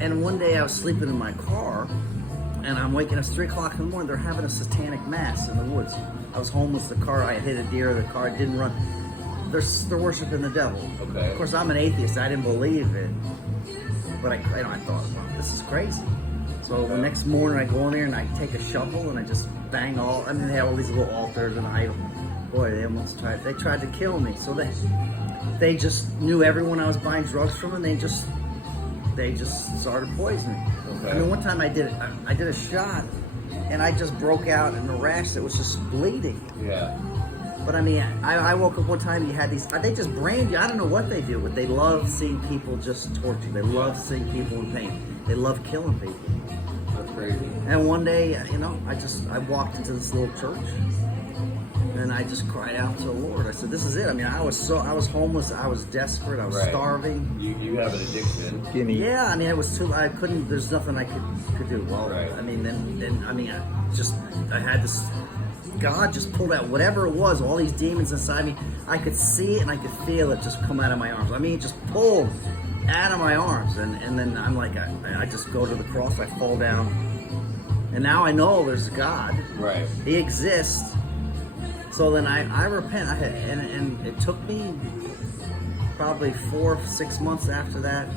And one day I was sleeping in my car, and I'm waking up. It's 3 o'clock in the morning. They're having a satanic mass in the woods. I was homeless. The car, I hit a deer. The car didn't run. They're worshiping the devil. Okay. Of course, I'm an atheist. I didn't believe it, but I thought, well, this is crazy. So the next morning, I go in there and I take a shovel and I just bang all. I mean, they have all these little altars and idols. Boy, they tried to kill me. So they just knew everyone I was buying drugs from, and they just started poisoning. Okay. I mean, one time I did a shot, and I just broke out in a rash that was just bleeding. Yeah. But I mean, I woke up one time, you had these, they just brand you. I don't know what they do, but they love seeing people just tortured. They love seeing people in pain. They love killing people. That's crazy. And one day, I walked into this little church, and I just cried out to the Lord. I said, this is it. I mean, I was homeless. I was desperate. I was starving. You have an addiction. Yeah, I mean, it was I couldn't, there's nothing I could do. Well, right. I mean, I had this, God just pulled out whatever it was, all these demons inside me. I could see it and I could feel it just come out of my arms. I mean, it just pulled out of my arms. And then I'm like, I just go to the cross, I fall down. And now I know there's God. Right. He exists. So then I repent. And it took me probably 4 or 6 months after that.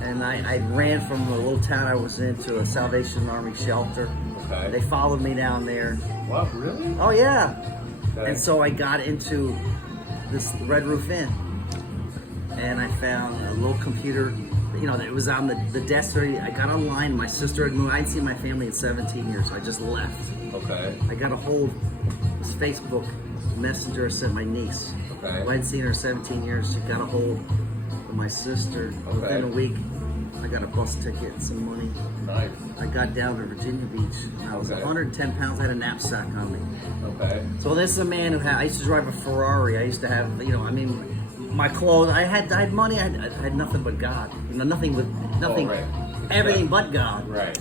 And I ran from the little town I was in to a Salvation Army shelter. Okay. They followed me down there. Wow, really? Oh, yeah. Okay. And so I got into this Red Roof Inn. And I found a little computer. It was on the desk. I got online. My sister had moved. I hadn't seen my family in 17 years. So I just left. Okay. I got a hold of this Facebook messenger I sent my niece. Okay. I hadn't seen her in 17 years. She got a hold of my sister. Okay. Within a week, I got a bus ticket and some money. Nice. I got down to Virginia Beach. I was 110 pounds. I had a knapsack on me. Okay. So this is a man who I used to drive a Ferrari. I used to have, my clothes. I had money. I had nothing but God. Nothing. Oh, right. Everything but God. Right.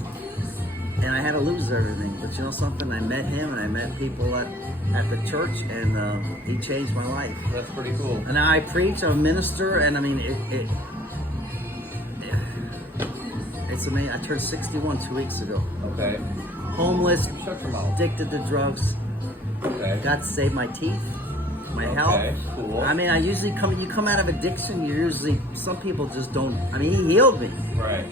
And I had to lose everything. But you know something? I met him, and I met people at the church, and he changed my life. That's pretty cool. And now I preach, I'm a minister, and I mean, it's amazing. I turned 61 2 weeks ago. Okay. Homeless, Shut your mouth. addicted to drugs. Okay. Got to save my teeth, my health. Cool. I mean, you come out of addiction, some people just don't, he healed me. Right.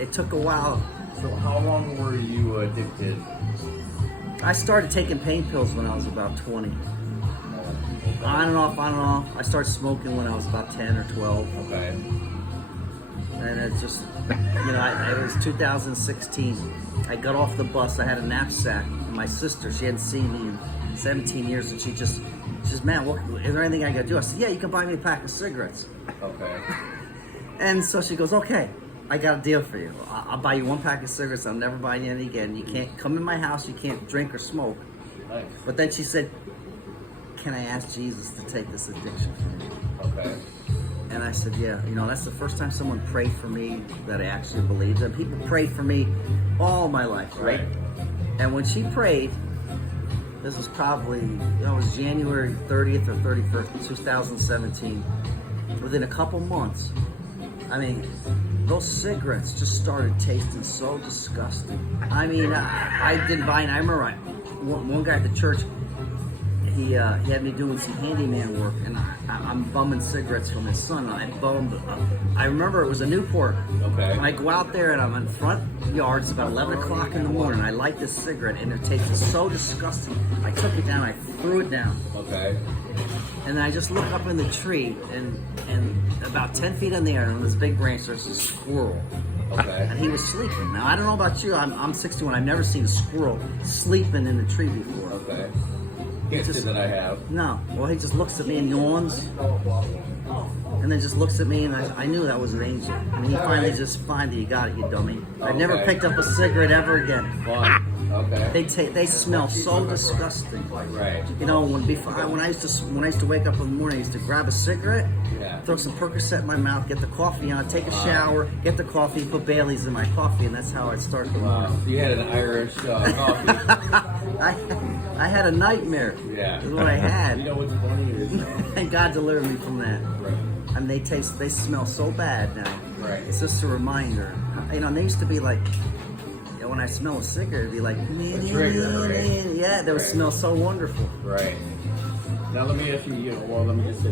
It took a while. So how long were you addicted? I started taking pain pills when I was about 20. Okay. On and off. I started smoking when I was about 10 or 12. Okay. And it just, it was 2016. I got off the bus. I had a knapsack. And my sister, she hadn't seen me in 17 years, and she says, man, is there anything I got to do? I said, yeah, you can buy me a pack of cigarettes. Okay. And so she goes, okay, I got a deal for you. I'll buy you 1 pack of cigarettes. I'll never buy you any again. You can't come in my house. You can't drink or smoke. Nice. But then she said, can I ask Jesus to take this addiction from me? Okay. And I said, yeah. That's the first time someone prayed for me that I actually believed. And people prayed for me all my life, right? And when she prayed, this was probably, it was January 30th or 31st, 2017. Within a couple months, those cigarettes just started tasting so disgusting. I didn't buy it. I remember one guy at the church, he had me doing some handyman work, and I'm bumming cigarettes from his son. And I remember it was a Newport. Okay. And I go out there, and I'm in front yard. It's about 11 o'clock in the morning. I light this cigarette, and it tasted so disgusting. I took it down. I threw it down. Okay. And then I just look up in the tree, and about 10 feet in the air, on this big branch, there's a squirrel. Okay. And he was sleeping. Now, I don't know about you. I'm 61. I've never seen a squirrel sleeping in the tree before. Okay. Can't say that I have. No. Well, he just looks at me and yawns. And then just looks at me, and I knew that was an angel. And he finally just, fine, you got it, you dummy. I've never picked up a cigarette ever again. Fun. Okay. They smell so disgusting. Right. When I used to wake up in the morning, I used to grab a cigarette, throw some Percocet in my mouth, get the coffee on, take a shower, get the coffee, put Bailey's in my coffee, and that's how I'd start the morning. You had an Irish coffee. I had a nightmare. Yeah. That's what I had. You know what's funny is. And God delivered me from that. Right. And they smell so bad now. Right. It's just a reminder. You know, and they used to be like, you know, when I smell a cigarette, it'd be like, trigger, right? yeah, that would Right. smell so wonderful. Right. Now let me ask you, let me just say,